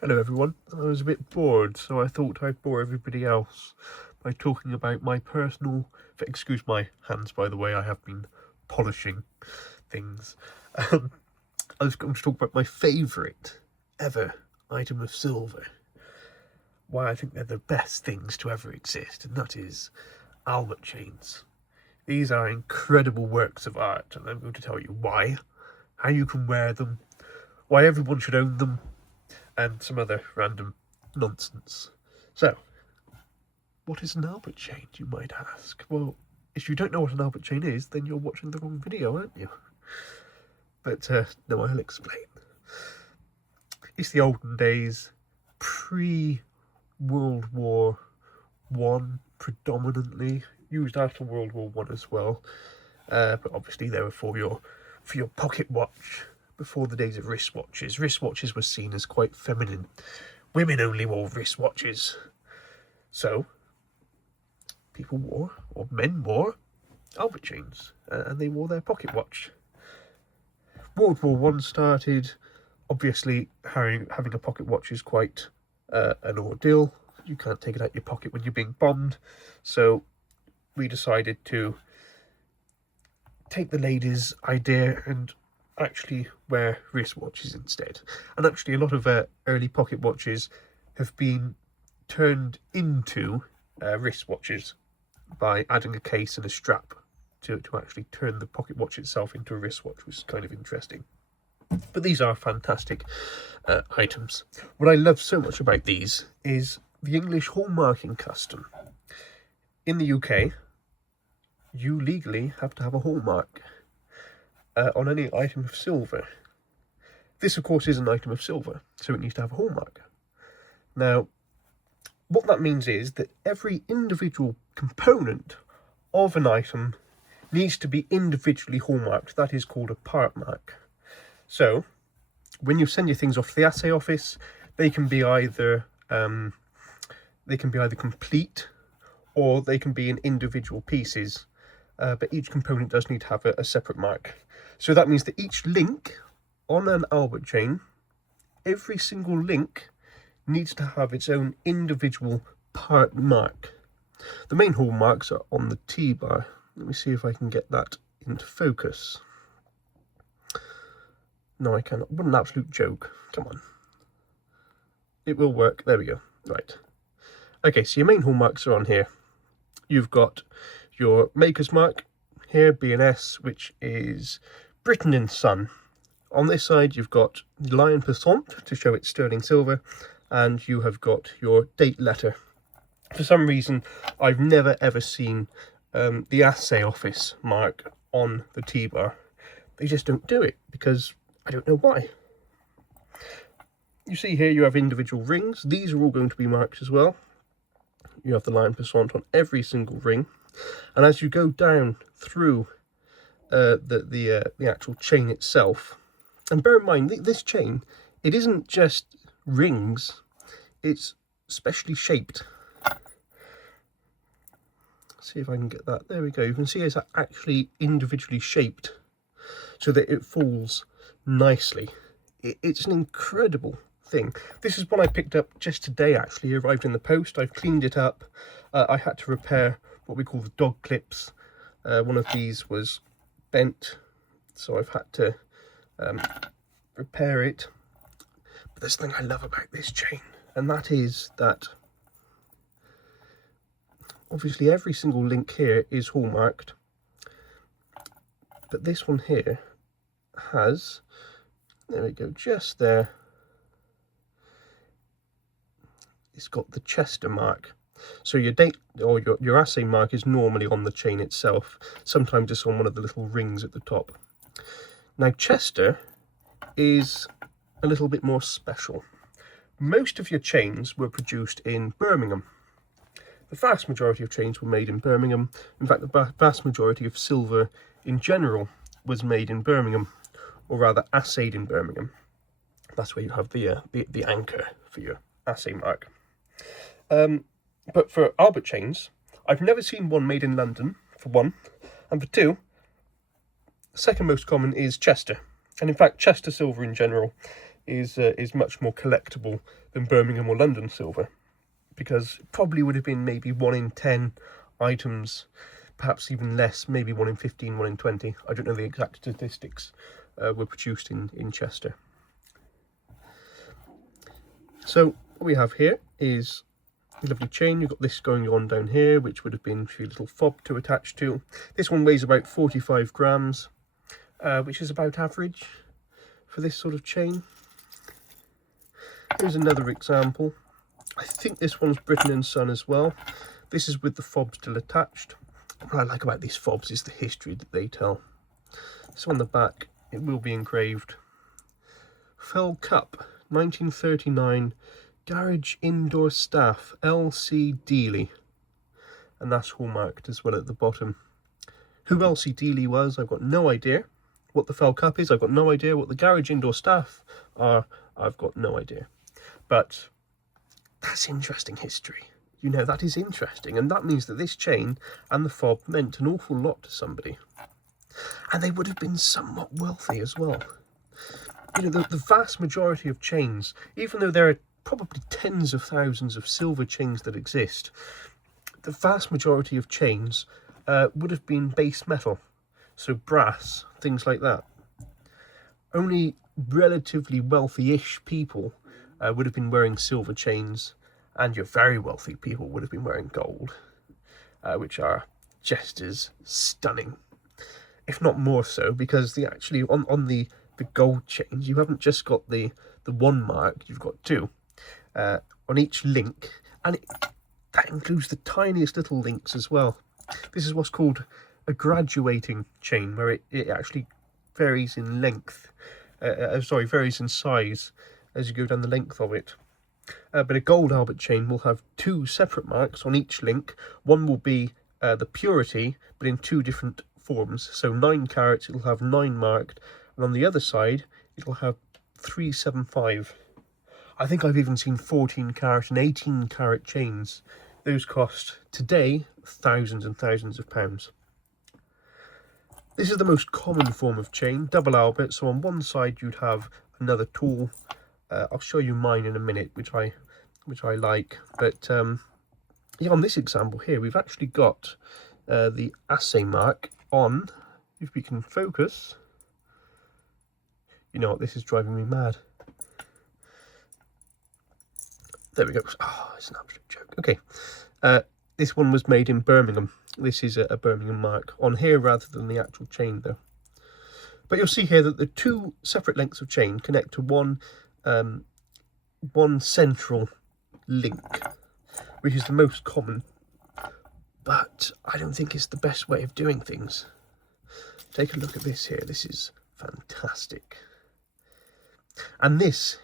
Hello everyone, I was a bit bored, so I thought I'd bore everybody else by talking about my personal... Excuse my hands, by the way, I have been polishing things. I was going to talk about my favourite ever item of silver. Why I think they're the best things to ever exist, and that is Albert chains. These are incredible works of art, and I'm going to tell you why, how you can wear them, why everyone should own them, and some other random nonsense. So, what is an Albert chain, you might ask? Well, if you don't know what an Albert chain is, then you're watching the wrong video, aren't you? But, no, I'll explain. It's the olden days, pre-World War One, predominantly, used after World War One as well. But obviously they were for your pocket watch. Before the days of wristwatches. Wristwatches were seen as quite feminine. Women only wore wristwatches. So, people wore, or men wore, Albert chains. And they wore their pocket watch. World War One started. Obviously, having a pocket watch is quite an ordeal. You can't take it out your pocket when you're being bombed. So, we decided to take the ladies' idea and actually wear wristwatches instead. And actually a lot of early pocket watches have been turned into wristwatches by adding a case and a strap to actually turn the pocket watch itself into a wristwatch, which is kind of interesting. But these are fantastic items. What I love so much about these is the English hallmarking custom. In the UK, you legally have to have a hallmark on any item of silver. This, of course, is an item of silver, so it needs to have a hallmark. Now, what that means is that every individual component of an item needs to be individually hallmarked. That is called a part mark. So, when you send your things off to the assay office, they can be either complete or they can be in individual pieces. But each component does need to have a separate mark. So that means that each link on an Albert chain, every single link needs to have its own individual part mark. The main hallmarks are on the T-bar. Let me see if I can get that into focus. No, I cannot. What an absolute joke. Come on. It will work. There we go. Right. Okay, so your main hallmarks are on here. You've got your maker's mark here, B&S, which is Britain and Son. On this side, you've got the Lion Percent to show it's sterling silver, and you have got your date letter. For some reason, I've never ever seen the assay office mark on the T-bar. They just don't do it, because I don't know why. You see here you have individual rings. These are all going to be marked as well. You have the Lion Percent on every single ring. And as you go down through the actual chain itself, and bear in mind, this chain, it isn't just rings, it's specially shaped. Let's see if I can get that. There we go. You can see it's actually individually shaped so that it falls nicely. It's an incredible thing. This is one I picked up just today, actually. It arrived in the post. I've cleaned it up. I had to repair what we call the dog clips. One of these was bent, so I've had to repair it. But there's something I love about this chain, and that is that obviously every single link here is hallmarked, but this one here has, there we go, just there, it's got the Chester mark. So your date or your assay mark is normally on the chain itself. Sometimes it's on one of the little rings at the top. Now Chester is a little bit more special. Most of your chains were produced in Birmingham. The vast majority of chains were made in Birmingham. In fact, the vast majority of silver in general was made in Birmingham, or rather assayed in Birmingham. That's where you have the anchor for your assay mark. But for Albert chains, I've never seen one made in London, for one. And for two, the second most common is Chester. And in fact, Chester silver in general is much more collectible than Birmingham or London silver, because it probably would have been maybe 1 in 10 items, perhaps even less, maybe 1 in 15, 1 in 20. I don't know the exact statistics were produced in Chester. So what we have here is a lovely chain. You've got this going on down here, which would have been for your little fob to attach to. This one weighs about 45 grams, which is about average for this sort of chain. Here's another example. I think this one's Britton & Son as well. This is with the fob still attached. What I like about these fobs is the history that they tell. So on the back, it will be engraved. Fell Cup, 1939, Garage Indoor Staff, L.C. Dealey. And that's hallmarked as well at the bottom. Who L.C. Dealey was, I've got no idea. What the Fell Cup is, I've got no idea. What the Garage Indoor Staff are, I've got no idea. But that's interesting history. You know, that is interesting. And that means that this chain and the fob meant an awful lot to somebody. And they would have been somewhat wealthy as well. You know, the vast majority of chains, even though there are probably tens of thousands of silver chains that exist, the vast majority of chains would have been base metal. So brass, things like that. Only relatively wealthy-ish people would have been wearing silver chains, and your very wealthy people would have been wearing gold, which are just as stunning, if not more so, because actually on the gold chains, you haven't just got the one mark, you've got two on each link, and that includes the tiniest little links as well. This is what's called a graduating chain, where it actually varies in length, varies in size as you go down the length of it. But a gold Albert chain will have two separate marks on each link. One will be the purity, but in two different forms. So 9 carats, it'll have 9 marked, and on the other side, it'll have 375. I think I've even seen 14 carat and 18 carat chains. Those cost today thousands and thousands of pounds. This is the most common form of chain, double Albert. So on one side you'd have another tool. I'll show you mine in a minute, which I like. But yeah, on this example here, we've actually got the assay mark on. If we can focus, you know what? This is driving me mad. There we go. Oh, it's an absolute joke. Okay, this one was made in Birmingham. This is a Birmingham mark on here rather than the actual chain, though. But you'll see here that the two separate lengths of chain connect to one central link, which is the most common, but I don't think it's the best way of doing things. Take a look at this here. This is fantastic. And this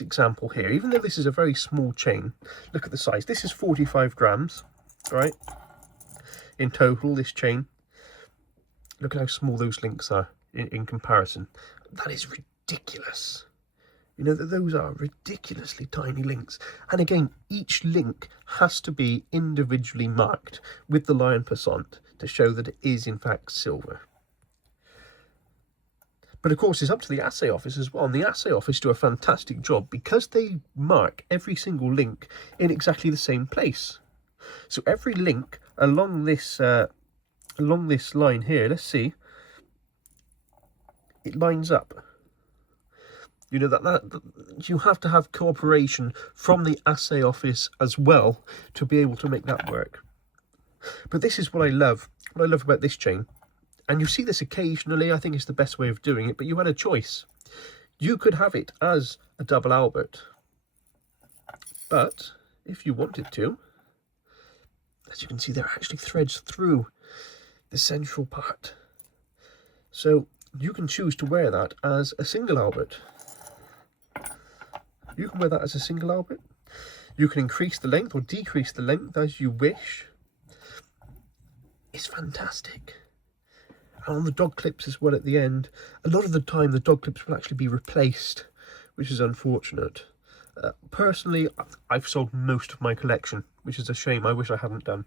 example here, even though this is a very small chain, look at the size. This is 45 grams, right? In total, this chain. Look at how small those links are in comparison. That is ridiculous. You know, that those are ridiculously tiny links. And again, each link has to be individually marked with the lion passant to show that it is in fact silver. But of course, it's up to the assay office as well. And the assay office do a fantastic job because they mark every single link in exactly the same place. So every link along this line here, let's see, it lines up. You know, that you have to have cooperation from the assay office as well to be able to make that work. But this is what I love. What I love about this chain, and you see this occasionally, I think it's the best way of doing it, but you had a choice. You could have it as a double Albert, but if you wanted to, as you can see, there are actually threads through the central part. So you can choose to wear that as a single Albert. You can wear that as a single Albert. You can increase the length or decrease the length as you wish. It's fantastic. And on the dog clips as well at the end, a lot of the time the dog clips will actually be replaced, which is unfortunate. Personally, I've sold most of my collection, which is a shame. I wish I hadn't done.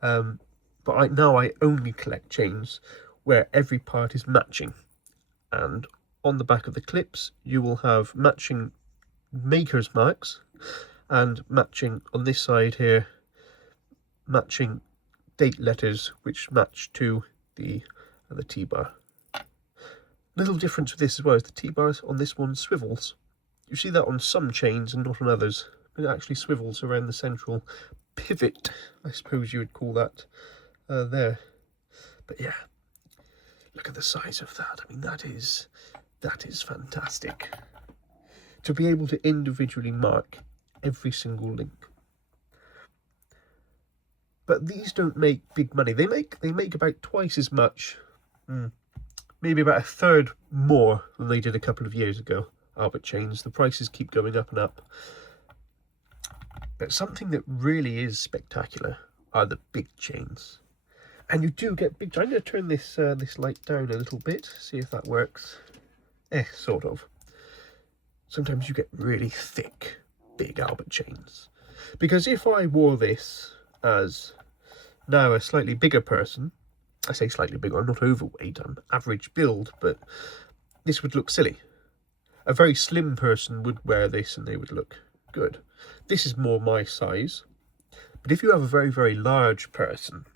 But now I only collect chains where every part is matching. And on the back of the clips you will have matching maker's marks, and matching on this side here, matching date letters which match to the T-bar. Little difference with this as well is the T-bars on this one swivels. You see that on some chains and not on others, but it actually swivels around the central pivot, I suppose you would call that, there. But yeah, look at the size of that. I mean, that is fantastic. To be able to individually mark every single link. But these don't make big money. They make about twice as much, maybe about a third more than they did a couple of years ago. Albert chains. The prices keep going up and up. But something that really is spectacular are the big chains. And you do get big. I'm going to turn this this light down a little bit, see if that works. Sort of. Sometimes you get really thick, big Albert chains. Because if I wore this as now a slightly bigger person, I say slightly bigger, I'm not overweight, I'm average build, but this would look silly. A very slim person would wear this and they would look good. This is more my size. But if you have a very, very large person,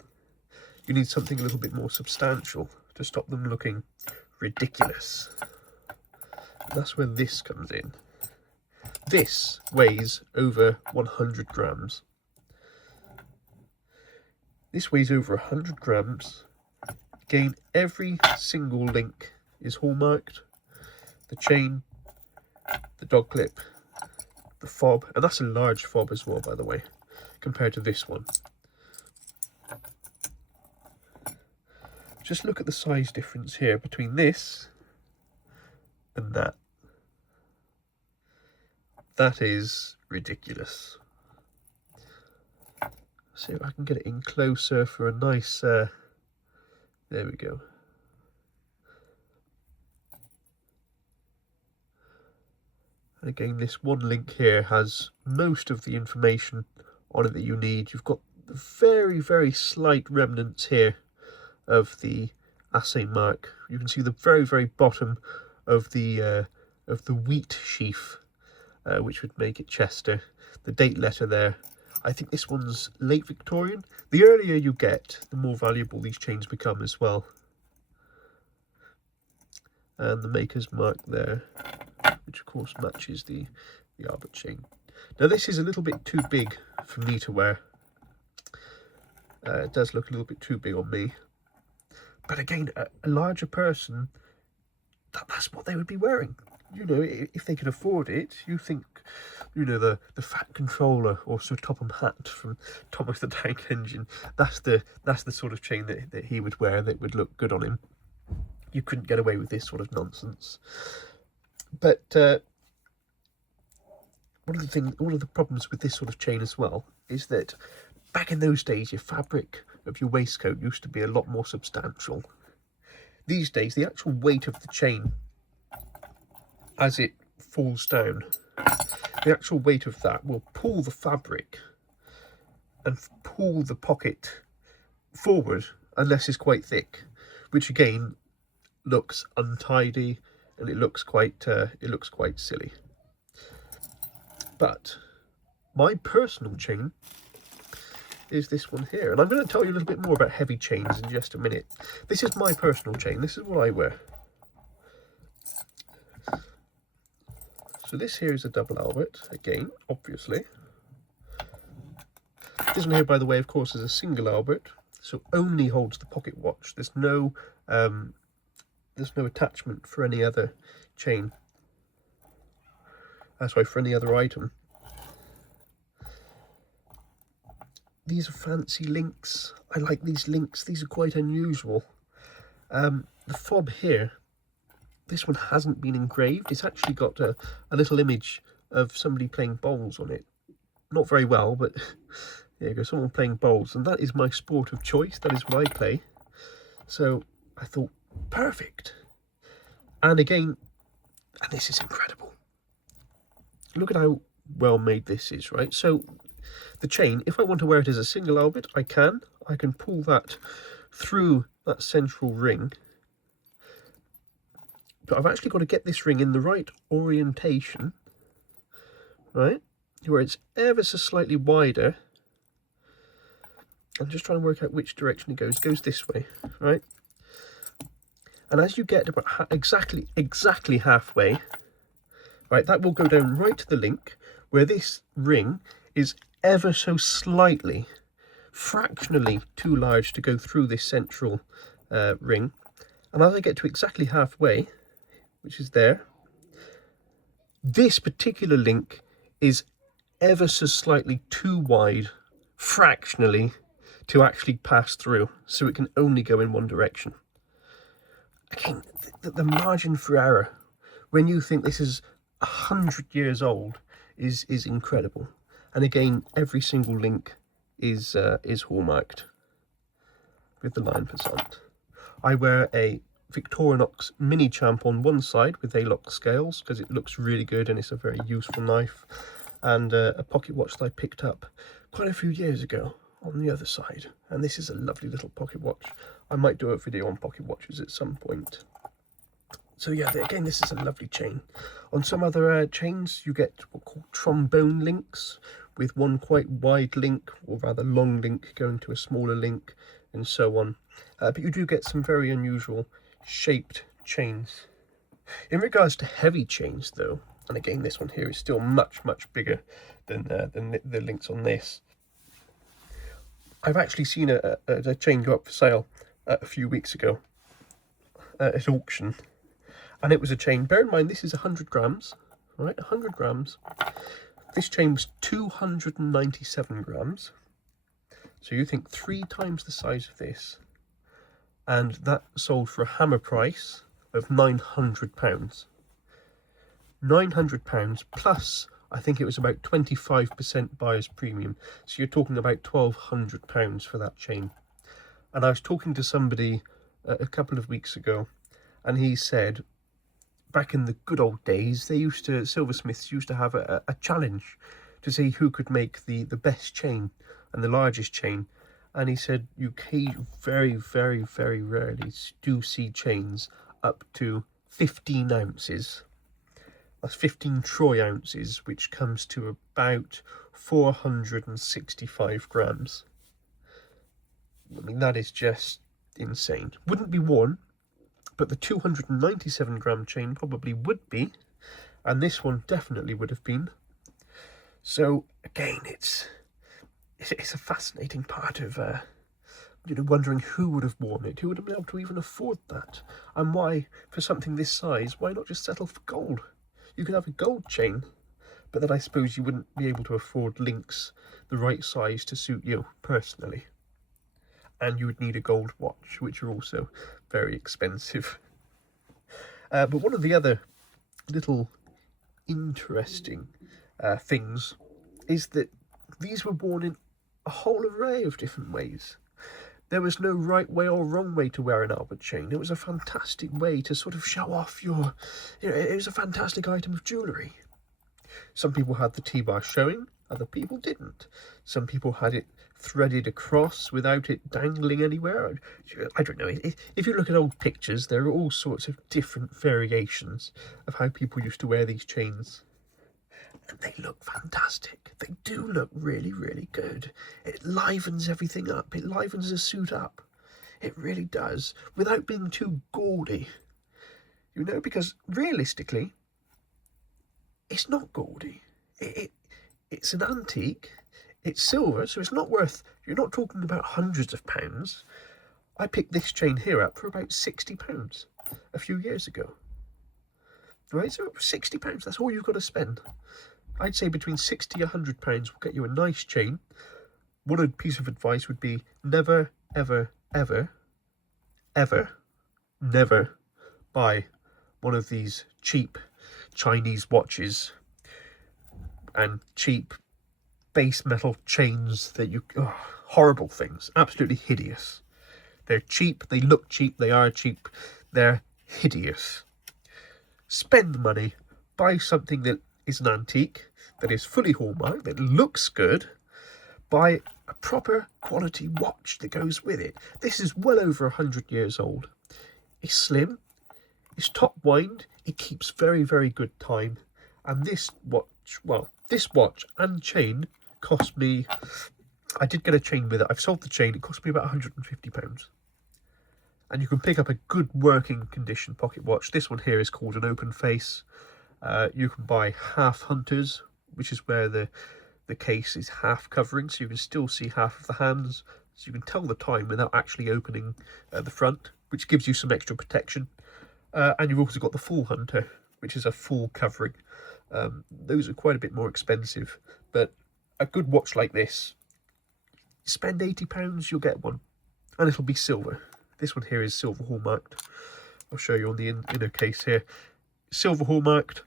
you need something a little bit more substantial to stop them looking ridiculous. And that's where this comes in. This weighs over 100 grams. This weighs over 100 grams. Again, every single link is hallmarked. The chain, the dog clip, the fob, and that's a large fob as well, by the way, compared to this one. Just look at the size difference here between this and that. That is ridiculous. See if I can get it in closer for a nice, there we go. And again, this one link here has most of the information on it that you need. You've got the very, very slight remnants here of the assay mark. You can see the very, very bottom of the wheat sheaf, which would make it Chester. The date letter there. I think this one's late Victorian. The earlier you get, the more valuable these chains become as well. And the maker's mark there, which of course matches the Albert chain. Now this is a little bit too big for me to wear. It does look a little bit too big on me. But again, a larger person, that's what they would be wearing. You know, if they could afford it, you think, you know, the Fat Controller or Sir Topham Hatt from Thomas the Tank Engine, that's the sort of chain that he would wear that would look good on him. You couldn't get away with this sort of nonsense. But one of the problems with this sort of chain as well is that back in those days, your fabric of your waistcoat used to be a lot more substantial. These days, the actual weight of the chain as it falls down, the actual weight of that will pull the fabric and pull the pocket forward unless it's quite thick, which again looks untidy and it looks quite silly. But my personal chain is this one here, and I'm going to tell you a little bit more about heavy chains in just a minute. This is my personal chain. This is what I wear. So this here is a double Albert, again, obviously. This one here, by the way, of course, is a single Albert, so only holds the pocket watch. There's no attachment for any other chain. That's why for any other item. These are fancy links. I like these links. These are quite unusual. The fob here, this one hasn't been engraved. It's actually got a little image of somebody playing bowls on it. Not very well, but there you go, someone playing bowls. And that is my sport of choice. That is what I play. So I thought, perfect. And again, and this is incredible. Look at how well made this is, right? So the chain, if I want to wear it as a single Albert, I can pull that through that central ring, But I've actually got to get this ring in the right orientation, right, where it's ever so slightly wider. I'm just trying to work out which direction it goes. It goes this way, right? And as you get about exactly halfway, right, that will go down right to the link where this ring is ever so slightly, fractionally too large to go through this central ring. And as I get to exactly halfway, which is there, this particular link is ever so slightly too wide, fractionally, to actually pass through, so it can only go in one direction. Again, the margin for error, when you think this is 100 years old, is incredible. And again, every single link is hallmarked with the 9%. I wear a Victorinox Mini Champ on one side with A-lock scales because it looks really good and it's a very useful knife, and a pocket watch that I picked up quite a few years ago on the other side. And this is a lovely little pocket watch. I might do a video on pocket watches at some point. So yeah, again, this is a lovely chain. On some other chains, you get what are called trombone links, with one quite wide link, or rather long link, going to a smaller link, and so on. But you do get some very unusual shaped chains. In regards to heavy chains, though, and again, this one here is still much bigger than the links on this. I've actually seen a chain go up for sale a few weeks ago at auction. And it was a chain, bear in mind this is 100 grams, right, 100 grams. This chain was 297 grams. So you think 3 times the size of this. And that sold for a hammer price of £900. £900 plus, I think it was about 25% buyer's premium. So you're talking about £1,200 for that chain. And I was talking to somebody a couple of weeks ago, and he said, back in the good old days, silversmiths used to have a challenge to see who could make the best chain and the largest chain. And he said you very rarely do see chains up to 15 ounces. That's 15 troy ounces, which comes to about 465 grams. I mean, that is just insane. Wouldn't be worn, but the 297 gram chain probably would be, and this one definitely would have been. So again, it's a fascinating part of wondering who would have worn it, who would have been able to even afford that, and why, for something this size, why not just settle for gold? You could have a gold chain, but then I suppose you wouldn't be able to afford links the right size to suit you personally. And you would need a gold watch, which are also very expensive. But one of the other little interesting things is that these were worn in a whole array of different ways. There was no right way or wrong way to wear an Albert chain. It was a fantastic way to sort of show off it was a fantastic item of jewellery. Some people had the T-bar showing, other people didn't. Some people had it threaded across without it dangling anywhere. I don't know. If you look at old pictures, there are all sorts of different variations of how people used to wear these chains. And they look fantastic. They do look really good. It livens everything up. It livens a suit up. It really does, without being too gaudy. Because realistically, it's not gaudy. It's an antique. It's silver, so it's not worth, you're not talking about hundreds of pounds. I picked this chain here up for about £60 a few years ago. Right, so £60, that's all you've got to spend. I'd say between £60 and £100 will get you a nice chain. One piece of advice would be never, ever buy one of these cheap Chinese watches and cheap base metal chains that horrible things, absolutely hideous. They're cheap, they look cheap, they are cheap, they're hideous. Spend the money, buy something that is an antique, that is fully hallmarked, that looks good. Buy a proper quality watch that goes with it. This is well over 100 years old. It's slim, It's top wind, it keeps very, very good time. And this watch, well, this watch and chain cost me, I did get a chain with it. I've sold the chain, it cost me about £150. And you can pick up a good working condition pocket watch. This one here is called an open face. You can buy half hunters, which is where the case is half covering, so you can still see half of the hands, so you can tell the time without actually opening the front, which gives you some extra protection. And you've also got the full hunter, which is a full covering. Those are quite a bit more expensive, but a good watch like this, spend £80, you'll get one, and it'll be silver. This one here is silver hallmarked. I'll show you on the inner case here. Silver hallmarked,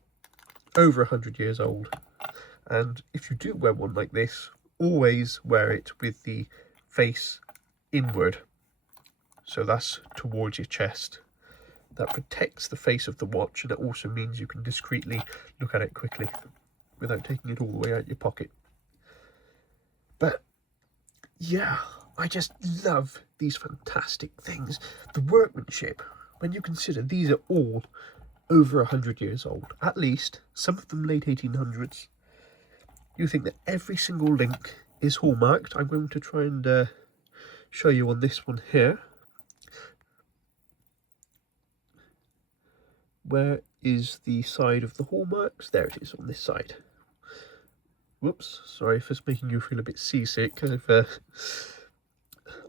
over 100 years old. And if you do wear one like this, always wear it with the face inward. So that's towards your chest. That protects the face of the watch, and it also means you can discreetly look at it quickly without taking it all the way out your pocket. But yeah, I just love these fantastic things. The workmanship, when you consider these are all over 100 years old, at least, some of them late 1800s. You think that every single link is hallmarked. I'm going to try and show you on this one here. Where is the side of the hallmarks? There it is on this side. Whoops, sorry for making you feel a bit seasick.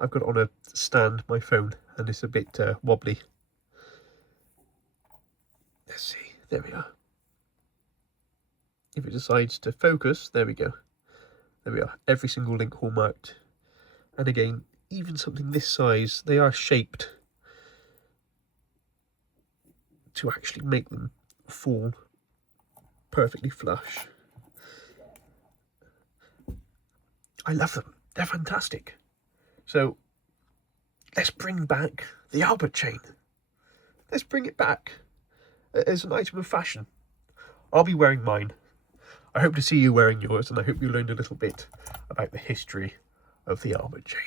I've got it on a stand, my phone, and it's a bit wobbly. Let's see, there we are. If it decides to focus, there we go. There we are, every single link hallmarked. And again, even something this size, they are shaped to actually make them fall perfectly flush. I love them, they're fantastic. So let's bring back the Albert chain. Let's bring it back as an item of fashion. I'll be wearing mine. I hope to see you wearing yours, and I hope you learned a little bit about the history of the Albert chain.